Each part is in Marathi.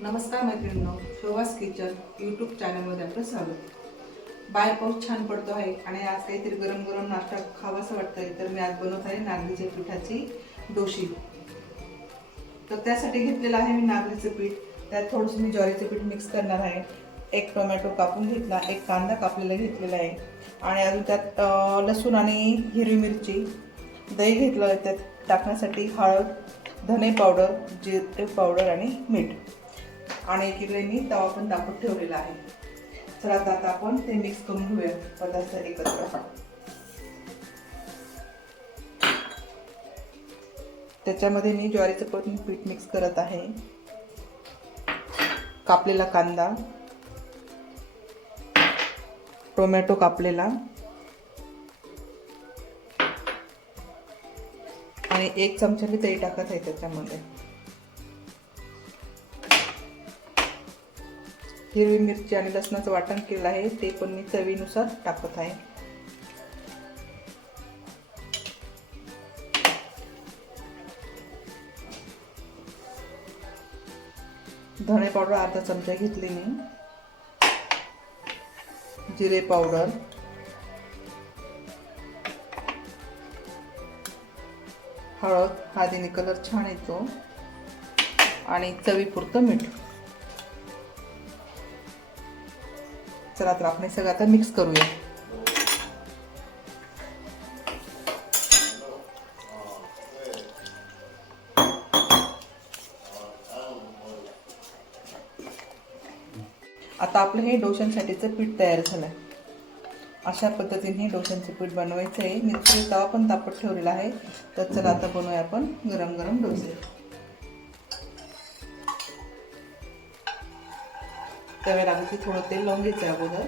नमस्कार मैत्रिणींनो, शोभास किचन यूट्यूब चॅनलमध्ये आपलं स्वागत। बाहेर पाऊस छान पडतो आहे आणि आज काहीतरी गरम गरम नाश्ता खावासा वाटतंय, तर मी आज बनवत आहे नागलीच्या पिठाची डोशी। तर त्यासाठी घेतलेलं आहे मी नागलीचं पीठ, त्यात थोडंसं मी ज्वारीचं पीठ मिक्स करणार आहे। एक टोमॅटो कापून घेतला, एक कांदा कापलेला घेतलेला आहे आणि अजून त्यात लसूण आणि हिरवी मिरची, दही घेतलं आहे, त्यात टाकण्यासाठी हळद, धने पावडर, जिरे पावडर आणि मीठ आणि एकीकडे मी तवा पण तापत ठेवलेला आहे। चला आता आपण ते मिक्स करून घेऊया पदार्थ एकत्र। त्याच्यामध्ये मी ज्वारीचं पीठ मिक्स करत आहे, कापलेला कांदा, टोमॅटो कापलेला आणि 1 चमचा मी दही टाकत आहे त्याच्यामध्ये। हिरवी मिरची आणि लसणाचं वाटण केलं आहे, ते पण मी चवीनुसार टाकत आहे। धणे पावडर अर्धा चमचा घेतली मी, जिरे पावडर, हळद, हळदीने कलर छान येतो आणि चवीपुरतं मीठ। चला तर आपण सगळं आता मिक्स करूया। आता आपलं हे डोशांसाठीचं पीठ तयार झालंय। अशा पद्धतीने हे डोशांचं पीठ बनवायचं आहे। मी तवा पण तापत ठेवलेला आहे, तर चला आता बनवूया आपण गरम गरम डोसे। तव्याला अगदी थोडं तेल लावून घ्यायचं अगोदर।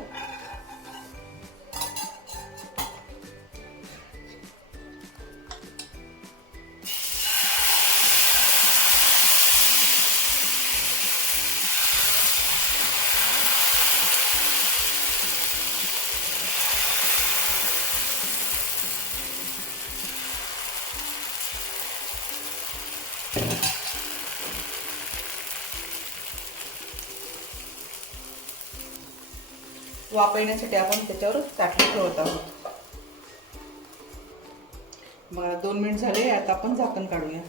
वाफ येण्यासाठी आपण त्याच्यावर ताटली ठेवत आहोत। मग 2 मिनिट झाले, आता आपण झाकण काढूया।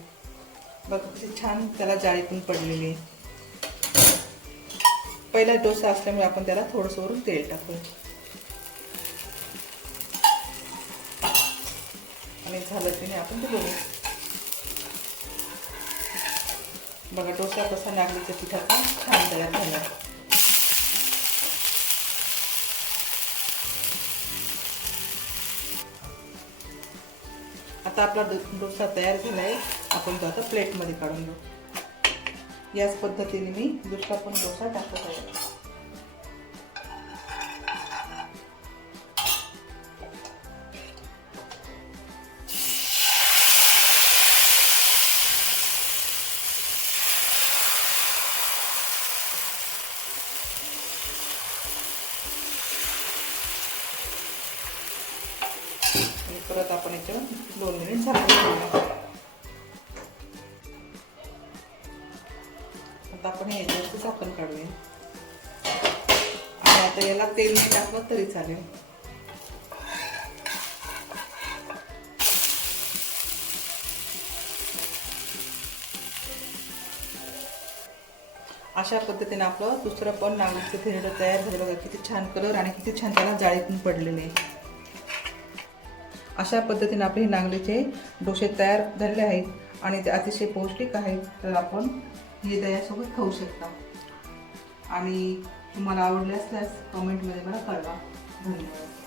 बघ किती छान त्याला जाळी पण पडलेली आहे। पहिला डोसा असल्यामुळे आपण त्याला थोडंसं वरून तेल टाकूया आणि झालं की नाही आपण ते बघू। बघा डोसा कसा नागलीच्या पिठाचा छान तयार झाला। आता आपला डोसा तयार झाला आहे, आपण तो आता प्लेटमध्ये काढून घेऊ। याच पद्धतीने मी दुसरा पण डोसा टाकत आहे। परत आपण याच्यावर 2 मिनिट झाकून ठेवूया। आता आपण याच्यावरती झाकण काढूया आणि आता याला तेल नाही टाकलं तरी चालेल। अशा पद्धतीने आपलं दुसरं पण नागलीचं थिरडं तयार झालं। बघा किती छान कलर आणि किती छान त्याला जाळी पण पडलेली आहे। अशा पद्धतीने आपले नागलीचे डोसे तयार झालेले आहेत आणि ते अतिशय पौष्टिक आहेत। तर आपण हे दह्यासोबत खाऊ शकता आणि तुम्हाला आवडले असल्यास कमेंटमध्ये मला कळवा। धन्यवाद।